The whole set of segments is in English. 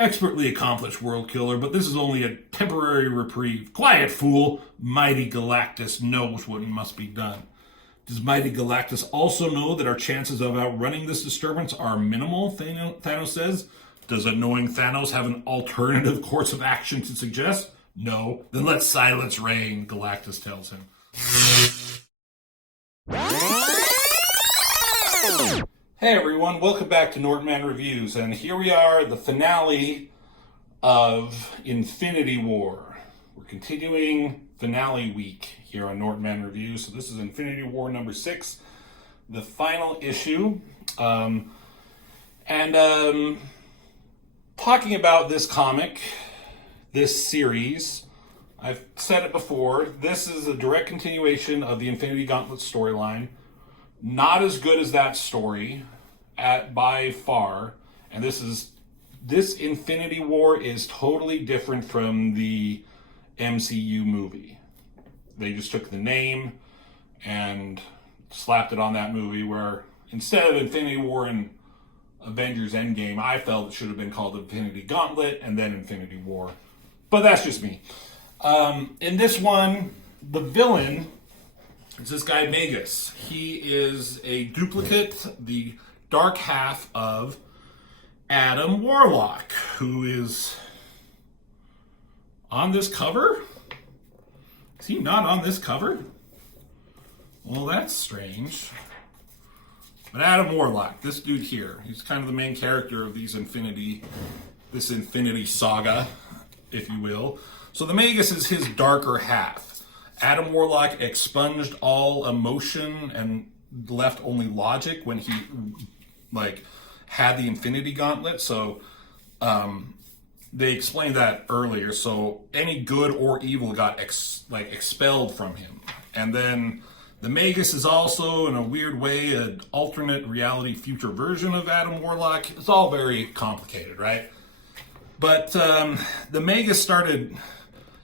expertly accomplished world killer, but this is only a temporary reprieve. Quiet, fool! Mighty Galactus knows what must be done. Does Mighty Galactus also know that our chances of outrunning this disturbance are minimal, Thanos says? Does annoying Thanos have an alternative course of action to suggest? No. Then let silence reign, Galactus tells him. Hey everyone, welcome back to Nordman Reviews, and here we are, the finale of Infinity War. We're continuing finale week here on Nordman Reviews, so this is Infinity War number 6, the final issue. Talking about this comic, this series, I've said it before, this is a direct continuation of the Infinity Gauntlet storyline. Not as good as that story, by far. And this Infinity War is totally different from the MCU movie. They just took the name and slapped it on that movie, where instead of Infinity War and Avengers Endgame, I felt it should have been called Infinity Gauntlet and then Infinity War. But that's just me. In this one, the villain is this guy Magus. He is a duplicate, the dark half of Adam Warlock, who is on this cover? Is he not on this cover? Well, that's strange. But Adam Warlock, this dude here, he's kind of the main character of this Infinity saga, if you will. So the Magus is his darker half. Adam Warlock expunged all emotion and left only logic when he had the Infinity Gauntlet. So they explained that earlier. So any good or evil got expelled from him. And then the Magus is also, in a weird way, an alternate reality future version of Adam Warlock. It's all very complicated, right? But the Magus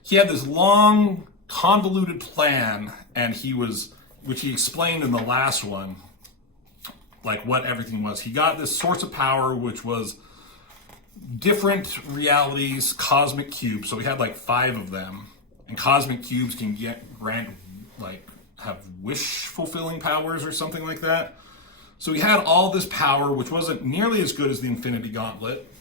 he had this long, convoluted plan, and which he explained in the last one, what everything was. He got this source of power, which was different realities, cosmic cubes. So he had 5 of them, and cosmic cubes can have wish-fulfilling powers or something like that. So he had all this power, which wasn't nearly as good as the Infinity Gauntlet.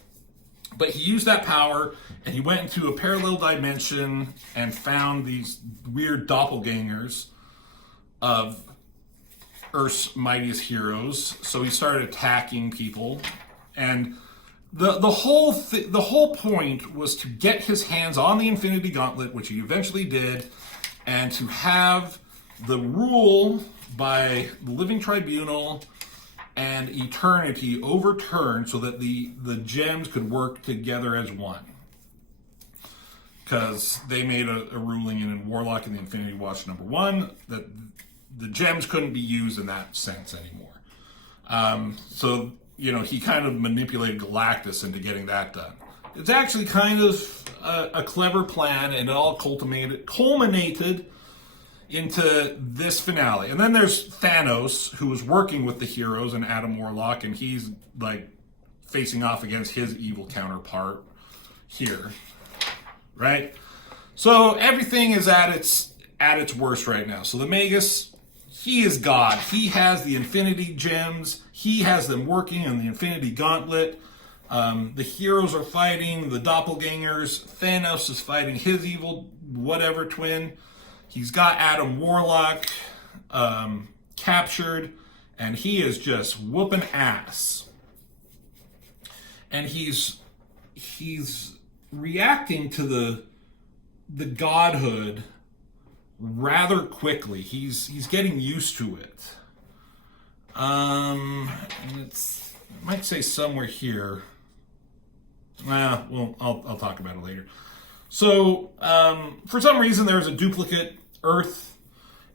But he used that power, and he went into a parallel dimension and found these weird doppelgangers of Earth's mightiest heroes. So he started attacking people, and the whole point was to get his hands on the Infinity Gauntlet, which he eventually did, and to have the rule by the Living Tribunal and Eternity overturned so that the gems could work together as one. Because they made a ruling in Warlock and the Infinity Watch number 1 that the gems couldn't be used in that sense anymore. So he kind of manipulated Galactus into getting that done. It's actually kind of a clever plan, and it all culminated into this finale. And then there's Thanos, who was working with the heroes and Adam Warlock, and he's facing off against his evil counterpart here, right? So everything is at its worst right now. So the Magus, he is God. He has the Infinity Gems. He has them working on the Infinity Gauntlet. The heroes are fighting the doppelgangers. Thanos is fighting his evil whatever twin. He's got Adam Warlock captured, and he is just whooping ass. And he's reacting to the godhood rather quickly. He's getting used to it. And it might say somewhere here. Well, I'll talk about it later. So, for some reason, there's a duplicate Earth,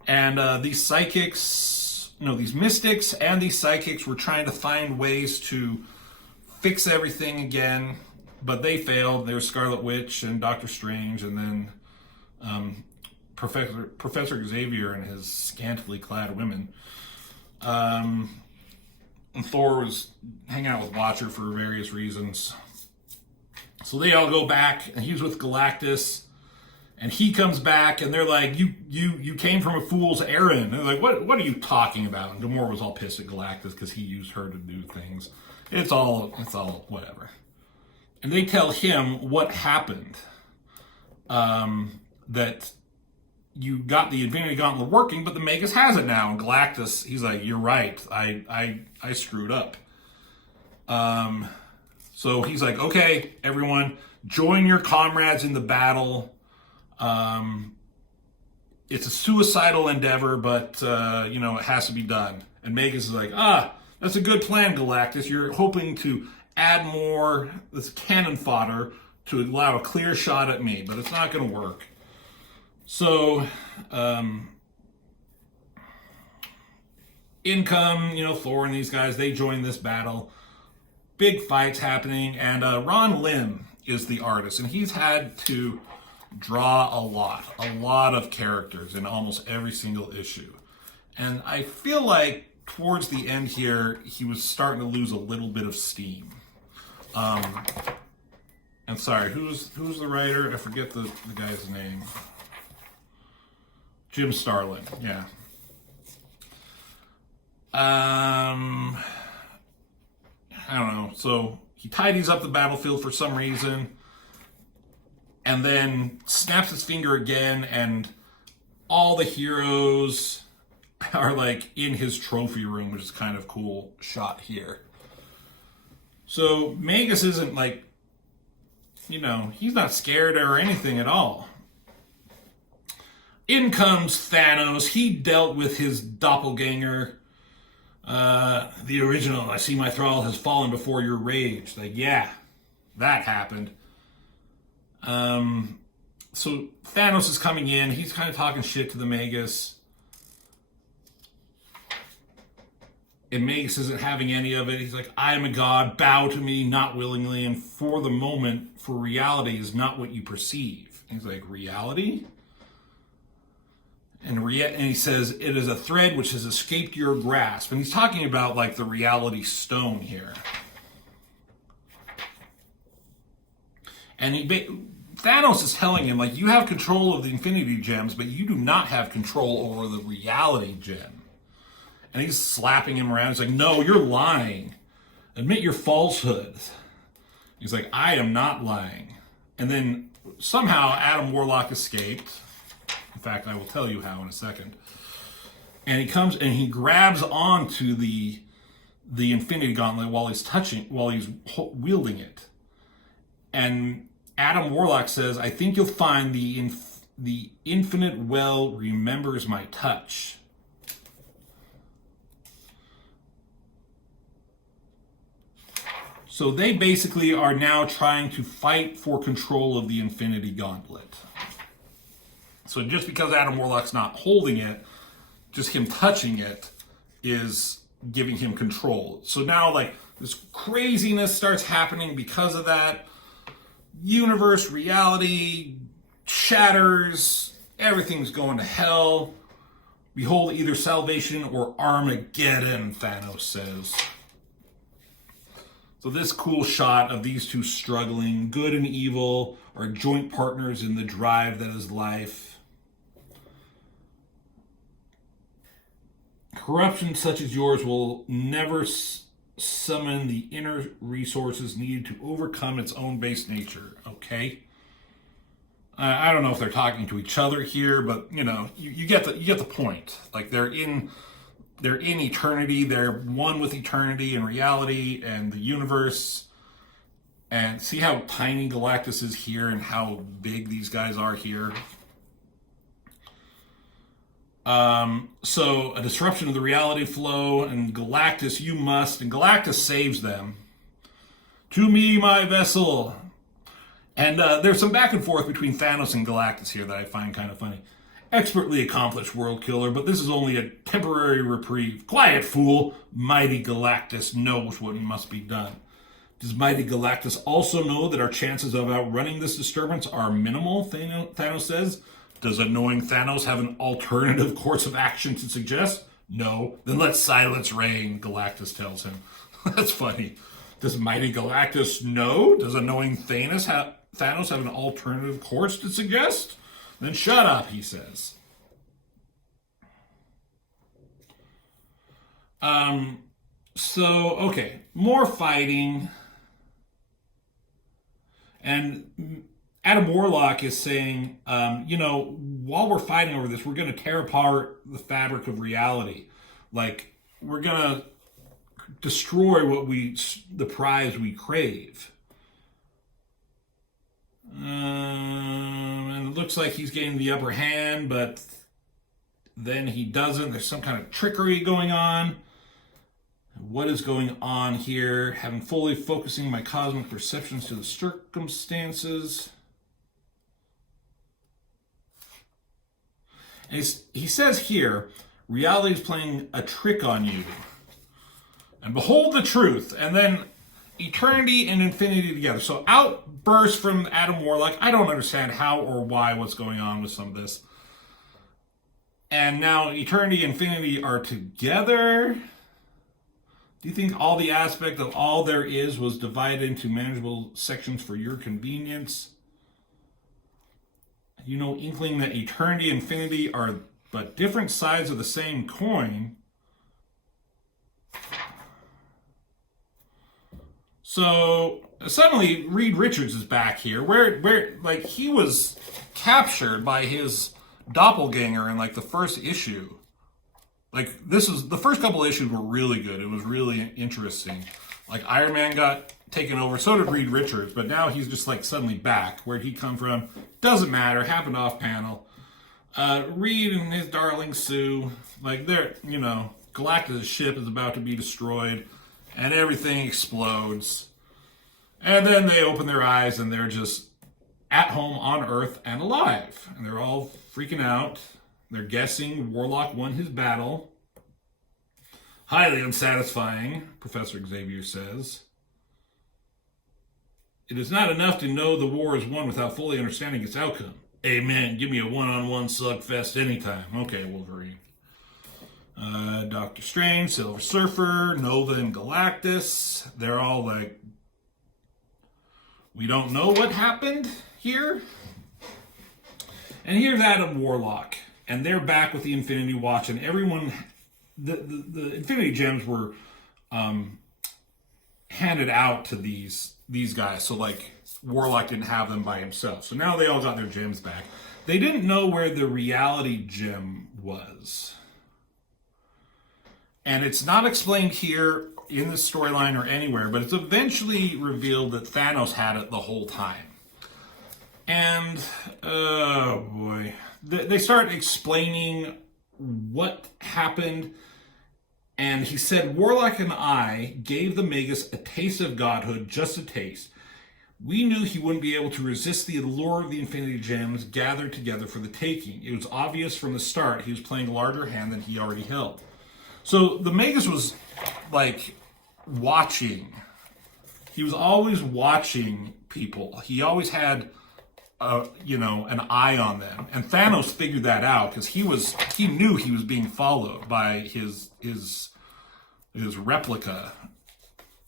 and these mystics and these psychics were trying to find ways to fix everything again, but they failed. There's Scarlet Witch and Doctor Strange, and then Professor Xavier and his scantily clad women. And Thor was hanging out with Watcher for various reasons. So they all go back, and he's with Galactus, and he comes back, and they're like, you came from a fool's errand. And they're like, what are you talking about? And Gamora was all pissed at Galactus because he used her to do things. It's all whatever. And they tell him what happened. That you got the Infinity Gauntlet working, but the Magus has it now. And Galactus, he's like, you're right. I screwed up. So he's like, okay, everyone, join your comrades in the battle. It's a suicidal endeavor, but, it has to be done. And Magus is like, that's a good plan, Galactus. You're hoping to add more this cannon fodder to allow a clear shot at me, but it's not going to work. So, in come, Thor and these guys, they join this battle. Big fights happening, and Ron Lim is the artist, and he's had to draw a lot of characters in almost every single issue. And I feel like towards the end here, he was starting to lose a little bit of steam. And sorry, who's the writer? I forget the guy's name. Jim Starlin, yeah. I don't know. So he tidies up the battlefield for some reason, and then snaps his finger again, and all the heroes are like in his trophy room, which is kind of cool shot here. So Magus isn't like, he's not scared or anything at all. In comes Thanos. He dealt with his doppelganger. The original, I see my thrall has fallen before your rage. Like, yeah, that happened. So Thanos is coming in. He's kind of talking shit to the Magus. And Magus isn't having any of it. He's like, I am a god, bow to me, not willingly, and for the moment, for reality is not what you perceive. And he's like, reality? And he says, it is a thread which has escaped your grasp. And he's talking about, like, the reality stone here. And Thanos is telling him, like, you have control of the Infinity Gems, but you do not have control over the reality gem. And he's slapping him around. He's like, no, you're lying. Admit your falsehood. He's like, I am not lying. And then somehow Adam Warlock escaped. In fact, I will tell you how in a second. And he comes and he grabs onto the Infinity Gauntlet while he's wielding it. And Adam Warlock says, I think you'll find the infinite well remembers my touch. So they basically are now trying to fight for control of the Infinity Gauntlet. So just because Adam Warlock's not holding it, just him touching it is giving him control. So now, like, this craziness starts happening because of that. Universe, reality, shatters, everything's going to hell. Behold, either salvation or Armageddon, Thanos says. So this cool shot of these two struggling, good and evil, are joint partners in the drive that is life. Corruption such as yours will never summon the inner resources needed to overcome its own base nature. Okay? I don't know if they're talking to each other here, but you get the point. Like they're in eternity. They're one with eternity and reality and the universe. And see how tiny Galactus is here and how big these guys are here. So a disruption of the reality flow, and Galactus, you must, and Galactus saves them. To me, my vessel. And there's some back and forth between Thanos and Galactus here that I find kind of funny. Expertly accomplished world killer, but this is only a temporary reprieve. Quiet, fool. Mighty Galactus knows what must be done. Does mighty Galactus also know that our chances of outrunning this disturbance are minimal, Thanos says? Does annoying Thanos have an alternative course of action to suggest? No. Then let silence reign, Galactus tells him. That's funny. Does mighty Galactus know? Does a knowing Thanos have an alternative course to suggest? Then shut up, he says. So, okay, more fighting. And Adam Warlock is saying, while we're fighting over this, we're going to tear apart the fabric of reality. Like, we're going to destroy the prize we crave. And it looks like he's getting the upper hand, but then he doesn't. There's some kind of trickery going on. What is going on here? Having fully focusing my cosmic perceptions to the circumstances. And he says here, reality is playing a trick on you. And behold the truth. And then eternity and infinity together. So outburst from Adam Warlock. I don't understand how or why what's going on with some of this. And now eternity and infinity are together. Do you think all the aspect of all there is was divided into manageable sections for your convenience? Inkling that eternity and infinity are but different sides of the same coin. So suddenly Reed Richards is back here, where like he was captured by his doppelganger in like the first issue. Like, the first couple issues were really good. It was really interesting. Like, Iron Man got taken over, so did Reed Richards, but now he's just, like, suddenly back. Where'd he come from? Doesn't matter. Happened off panel. Reed and his darling Sue, like, Galactus' ship is about to be destroyed, and everything explodes. And then they open their eyes, and they're just at home on Earth and alive. And they're all freaking out. They're guessing Warlock won his battle. Highly unsatisfying, Professor Xavier says. It is not enough to know the war is won without fully understanding its outcome. Amen. Give me a one-on-one slugfest anytime. Okay, Wolverine. Doctor Strange, Silver Surfer, Nova, and Galactus. They're all like, we don't know what happened here. And here's Adam Warlock. And they're back with the Infinity Watch, and everyone, the Infinity Gems were handed out to these guys. So like Warlock didn't have them by himself. So now they all got their gems back. They didn't know where the reality gem was. And it's not explained here in the storyline or anywhere, but it's eventually revealed that Thanos had it the whole time. And, oh boy, they start explaining what happened. And he said, Warlock and I gave the Magus a taste of godhood, just a taste. We knew he wouldn't be able to resist the allure of the Infinity Gems gathered together for the taking. It was obvious from the start he was playing a larger hand than he already held. So the Magus was, like, watching. He was always watching people. He always had an eye on them. And Thanos figured that out because he knew he was being followed by his replica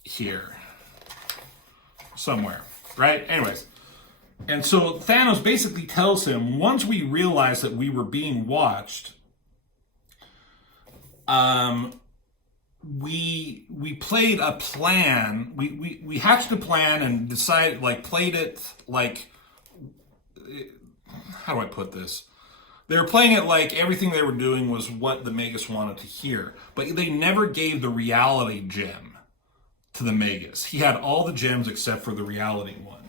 here somewhere, right? Anyways, and so Thanos basically tells him, once we realized that we were being watched, we played a plan. We hatched a plan and decided, like, played it like, how do I put this? They were playing it like everything they were doing was what the Magus wanted to hear. But they never gave the reality gem to the Magus. He had all the gems except for the reality one.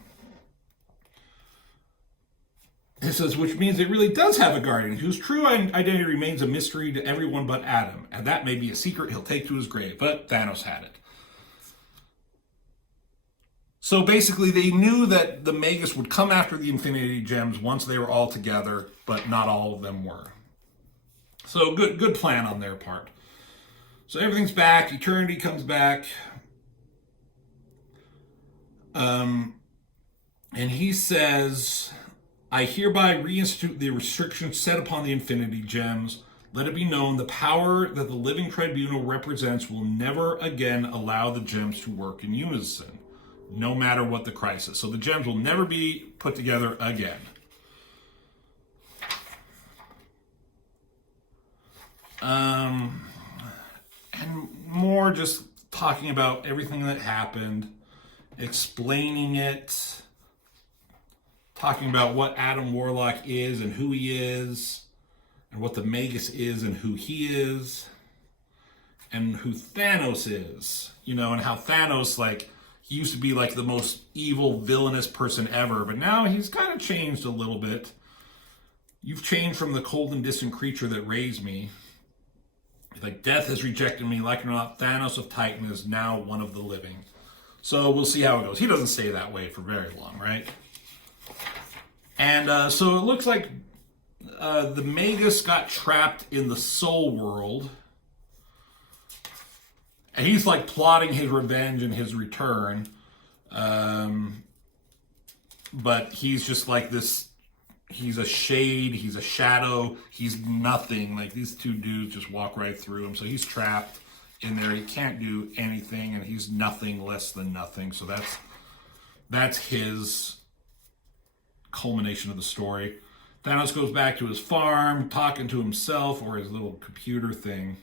It says, which means it really does have a guardian whose true identity remains a mystery to everyone but Adam. And that may be a secret he'll take to his grave. But Thanos had it. So basically, they knew that the Magus would come after the Infinity Gems once they were all together, but not all of them were. So good plan on their part. So everything's back. Eternity comes back. And he says, I hereby reinstitute the restrictions set upon the Infinity Gems. Let it be known the power that the living tribunal represents will never again allow the gems to work in unison, no matter what the crisis. So the gems will never be put together again. And more just talking about everything that happened, explaining it, talking about what Adam Warlock is and who he is, and what the Magus is and who he is, and who Thanos is, you know, and how Thanos, like, he used to be like the most evil, villainous person ever, but now he's kind of changed a little bit. You've changed from the cold and distant creature that raised me. Like, death has rejected me, like it or not, Thanos of Titan is now one of the living. So we'll see how it goes. He doesn't stay that way for very long, right? And so it looks like the Magus got trapped in the soul world. And he's like plotting his revenge and his return. But he's just like this. He's a shade, he's a shadow, he's nothing. Like, these two dudes just walk right through him. So he's trapped in there. He can't do anything, and he's nothing less than nothing. So that's his culmination of the story. Thanos goes back to his farm, talking to himself or his little computer thing.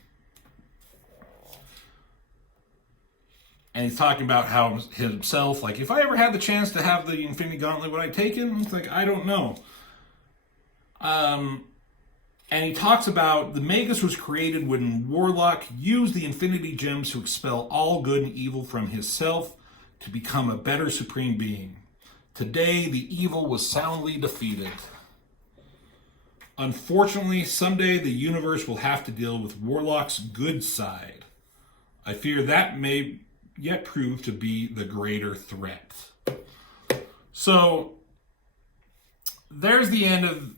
And he's talking about how himself, like, if I ever had the chance to have the Infinity Gauntlet, would I take it? And it's like, I don't know. And he talks about the Magus was created when Warlock used the Infinity Gems to expel all good and evil from his self to become a better supreme being. Today, the evil was soundly defeated. Unfortunately, someday the universe will have to deal with Warlock's good side. I fear that may yet prove to be the greater threat. So, there's the end of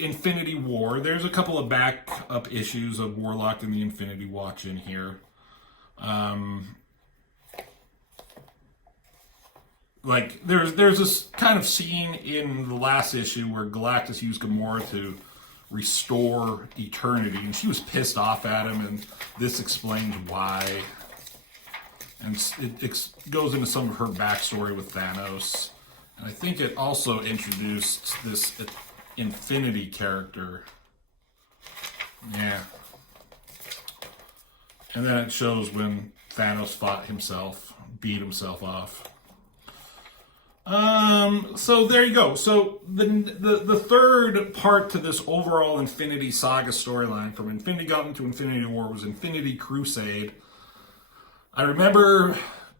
Infinity War. There's a couple of backup issues of Warlock and the Infinity Watch in here. Like, there's this kind of scene in the last issue where Galactus used Gamora to restore eternity, and she was pissed off at him, and this explains why. And it goes into some of her backstory with Thanos. And I think it also introduced this Infinity character. Yeah. And then it shows when Thanos fought himself, beat himself off. So there you go. So the third part to this overall Infinity Saga storyline, from Infinity Gauntlet to Infinity War, was Infinity Crusade. I remember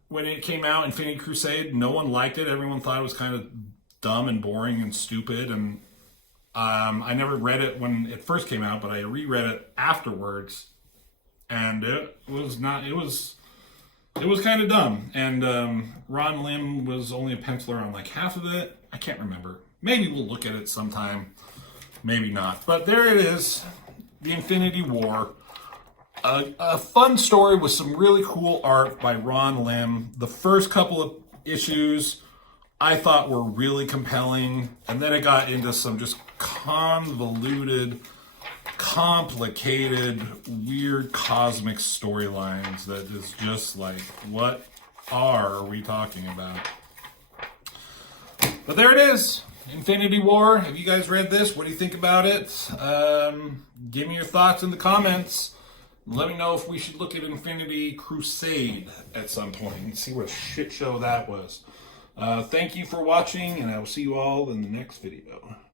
when it came out, Infinity Crusade, no one liked it. Everyone thought it was kind of dumb and boring and stupid. And I never read it when it first came out, but I reread it afterwards. And it was kind of dumb. And Ron Lim was only a penciler on like half of it. I can't remember. Maybe we'll look at it sometime. Maybe not. But there it is. The Infinity War. A fun story with some really cool art by Ron Lim. The first couple of issues I thought were really compelling. And then it got into some just convoluted, complicated, weird cosmic storylines that is just like, what are we talking about? But there it is. Infinity War. Have you guys read this? What do you think about it? Give me your thoughts in the comments. Let me know if we should look at Infinity Crusade at some point and see what a shit show that was. Thank you for watching, and I will see you all in the next video.